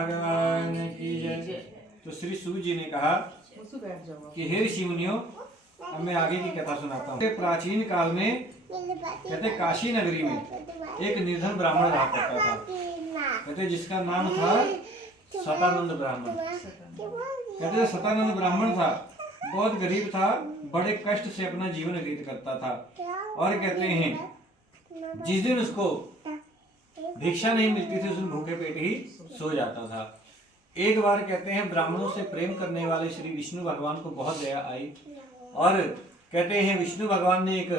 भगवान की जय। तो श्री सूत जी ने कहा कि हे ऋषि मुनियों, अब मैं आगे की कथा सुनाता हूँ। प्राचीन काल में कहते काशी नगरी में एक निर्धन ब्राह्मण रहा करता था, कहते जिसका नाम था सतानंद ब्राह्मण। कहते सतानंद ब्राह्मण था, बहुत गरीब था, बड़े कष्ट से अपना जीवन व्यतीत करता था। और कहते हैं जिस दिन उसको भिक्षा नहीं मिलती थी, उस दिन भूखे पेट ही सो जाता था। एक बार कहते हैं ब्राह्मणों से प्रेम करने वाले श्री विष्णु भगवान को बहुत दया आई, और कहते हैं विष्णु भगवान ने एक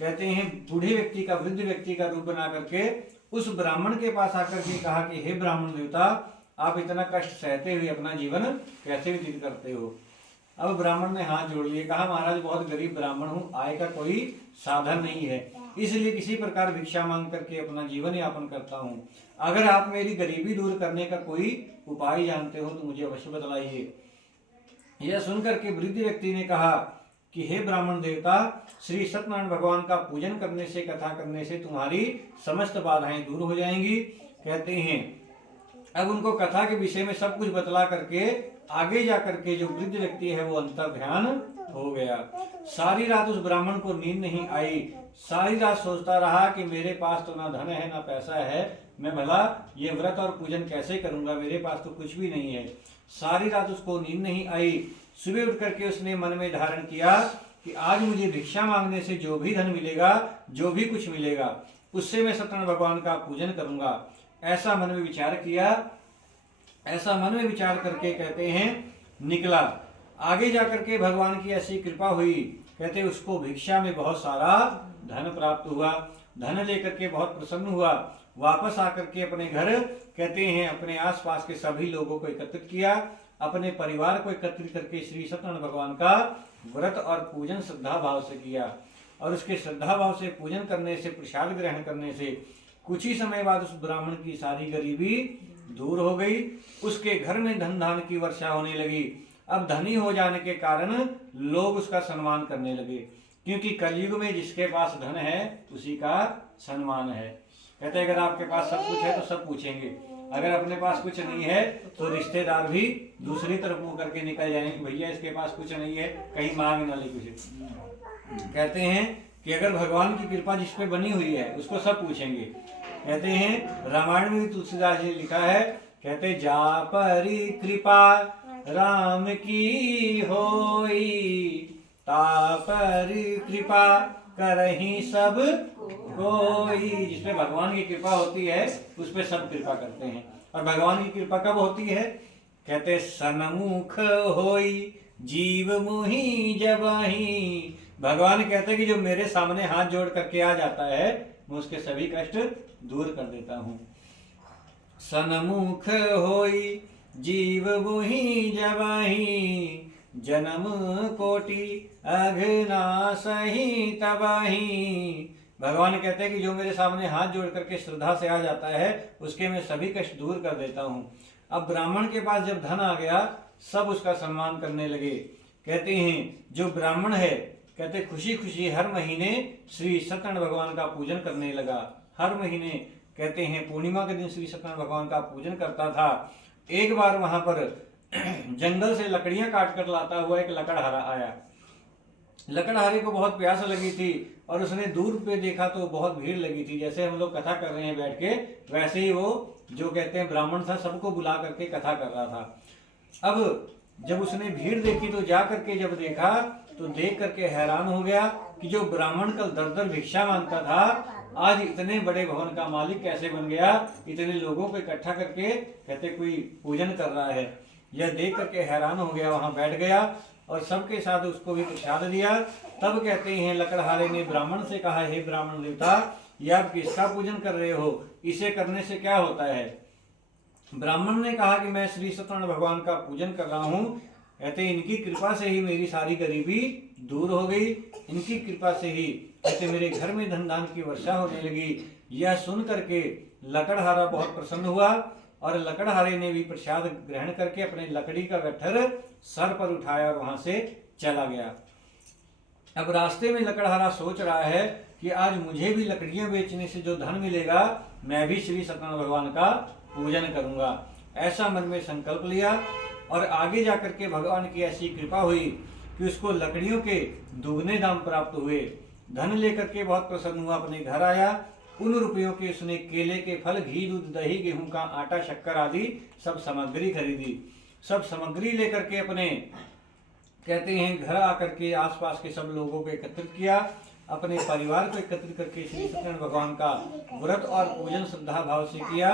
कहते हैं बूढ़े व्यक्ति का, वृद्ध व्यक्ति का रूप बना करके उस ब्राह्मण के पास आकर के कहा कि हे ब्राह्मण देवता, आप इतना कष्ट सहते हुए अपना जीवन कैसे व्यतीत करते हो। अब ब्राह्मण ने हाथ जोड़ लिए, कहा महाराज बहुत गरीब ब्राह्मण हूँ, आय का कोई साधन नहीं है, इसलिए किसी प्रकार भिक्षा मांग करके अपना जीवन यापन करता हूँ। अगर आप मेरी गरीबी दूर करने का कोई उपाय जानते हो तो मुझे अवश्य बतलाइए। यह सुनकर के वृद्ध व्यक्ति ने कहा कि हे ब्राह्मण देवता, श्री सत्यनारायण भगवान का पूजन करने से, कथा करने से तुम्हारी समस्त बाधाएं दूर हो जाएंगी। कहते हैं अब उनको कथा के विषय में सब कुछ बतला करके आगे जा करके जो वृद्ध व्यक्ति है वो अंतर ध्यान हो गया। सारी रात उस ब्राह्मण को नींद नहीं आई, सारी रात सोचता रहा कि मेरे पास तो ना धन है ना पैसा है, मैं भला ये व्रत और पूजन कैसे करूंगा, मेरे पास तो कुछ भी नहीं है। सारी रात उसको नींद नहीं आई। सुबह उठ करके उसने मन में धारण किया कि आज मुझे भिक्षा मांगने से जो भी धन मिलेगा, जो भी कुछ मिलेगा, उससे मैं सत्यनारायण भगवान का पूजन करूंगा। ऐसा मन में विचार किया, ऐसा मन में विचार करके कहते हैं निकला। आगे जाकर के भगवान की ऐसी कृपा हुई, कहते उसको भिक्षा में बहुत सारा धन प्राप्त हुआ। धन लेकर के बहुत प्रसन्न हुआ। वापस आकर के अपने घर कहते हैं अपने आसपास के सभी लोगों को एकत्रित किया, अपने परिवार को एकत्रित करके श्री सत्यनारायण भगवान का व्रत और पूजन श्रद्धा भाव से किया। और उसके श्रद्धा भाव से पूजन करने से, प्रसाद ग्रहण करने से कुछ ही समय बाद उस ब्राह्मण की सारी गरीबी दूर हो गई। उसके घर में धन धान की वर्षा होने लगी। अब धनी हो जाने के कारण लोग उसका सम्मान करने लगे, क्योंकि कलयुग में जिसके पास धन है उसी का सम्मान है। कहते हैं अगर आपके पास सब कुछ है तो सब पूछेंगे, अगर अपने पास कुछ नहीं है तो रिश्तेदार भी दूसरी तरफ मुंह करके निकल जाएंगे कि भैया इसके पास कुछ नहीं है, कहीं मांग ना ले कुछ। कहते हैं कि अगर भगवान की कृपा जिस पे बनी हुई है उसको सब पूछेंगे। कहते हैं रामायण में भी तुलसीदास जी ने लिखा है, कहते जा परी कृपा राम की होई, ता परी कृपा करही सब कोई। जिसपे भगवान की कृपा होती है उस पे सब कृपा करते हैं। और भगवान की कृपा कब होती है? कहते सन्मुख होई जीव मुहि जबहि। भगवान कहते हैं कि जो मेरे सामने हाथ जोड़ करके आ जाता है मैं उसके सभी कष्ट दूर कर देता हूँ। सन्मुख होई जीव मुहि जबहि, जन्म कोटि अघनासहि तबहि। भगवान कहते हैं कि जो मेरे सामने हाथ जोड़ करके श्रद्धा से आ जाता है उसके मैं सभी कष्ट दूर कर देता हूँ। अब ब्राह्मण के पास जब धन आ गया सब उसका सम्मान करने लगे। कहते हैं जो ब्राह्मण है कहते खुशी खुशी हर महीने श्री सत्यनारायण भगवान का पूजन करने लगा। हर महीने कहते हैं पूर्णिमा के दिन श्री सत्यनारायण भगवान का पूजन करता था। एक बार वहां पर जंगल से लकड़ियां काट कर लाता हुआ एक लकड़हारा आया। लकड़हारे को बहुत प्यास लगी थी और उसने दूर पे देखा तो बहुत भीड़ लगी थी। जैसे हम लोग कथा कर रहे हैं बैठ के, वैसे ही वो जो कहते हैं ब्राह्मण था सबको बुला करके कथा कर रहा था। अब जब उसने भीड़ देखी तो जा करके जब देखा तो देख करके हैरान हो गया कि जो ब्राह्मण कल दर दर भिक्षा मांगता था आज इतने बड़े भवन का मालिक कैसे बन गया, इतने लोगों को इकट्ठा करके कहते कोई पूजन कर रहा है। यह देख करके हैरान हो गया, वहां बैठ गया और सबके साथ उसको भी प्रसाद दिया। तब कहते हैं लकड़हारे ने ब्राह्मण से कहा, हे ब्राह्मण देवता, ये आप किसका पूजन कर रहे हो, इसे करने से क्या होता है? ब्राह्मण ने कहा कि मैं श्री सत्यनारायण भगवान का पूजन कर रहा हूँ। कहते इनकी कृपा से ही मेरी सारी गरीबी दूर हो गई, इनकी कृपा से ही कहते मेरे घर में धन धान की वर्षा होने लगी। यह सुन करके लकड़हारा बहुत प्रसन्न हुआ और लकड़हारे ने भी प्रसाद ग्रहण करके अपने लकड़ी का गट्ठर सर पर उठाया और वहां से चला गया। अब रास्ते में लकड़हारा सोच रहा है कि आज मुझे भी लकड़ियां बेचने से जो धन मिलेगा मैं भी श्री सत्यनारायण भगवान का पूजन करूंगा। ऐसा मन में संकल्प लिया और आगे जाकर के भगवान की ऐसी कृपा हुई कि उसको लकड़ियों के दुगने दाम प्राप्त हुए। धन लेकर के बहुत प्रसन्न हुआ, अपने घर आया। उन रुपयों के उसने केले के फल, घी, दूध, दही, गेहूं का आटा, शक्कर आदि सब सामग्री खरीदी। सब सामग्री लेकर के अपने कहते हैं घर आकर के आसपास के सब लोगों को एकत्रित किया, अपने परिवार को एकत्रित करके श्री सत्यनारायण भगवान का व्रत और पूजन श्रद्धा भाव से किया।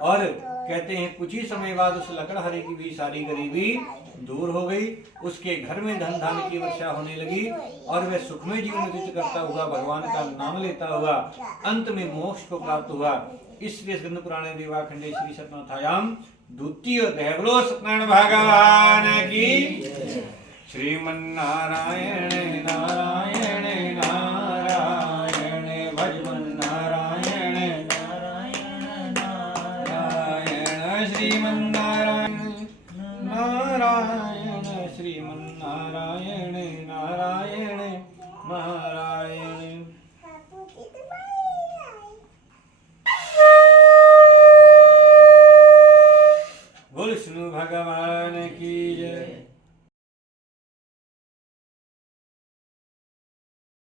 और कहते हैं कुछ ही समय बाद उस लकड़हारे की भी सारी गरीबी दूर हो गई। उसके घर में धन धान्य की वर्षा होने लगी और वह सुखमय जीवन व्यतीत करता हुआ भगवान का नाम लेता हुआ अंत में मोक्ष को प्राप्त हुआ। इसलिए स्कंद पुराणे देवाखंडे श्री सत्यनाथायाम द्वितीय अध्याय। बोलो सत्यनारायण भगवान की। श्रीमन्नारायण नारायण नारायण भजमन नारायण नारायण नारायण श्रीमन्नारायण नारायण श्रीमन्नारायण नारायण नारायण। बोल विष्णु भगवान की जय।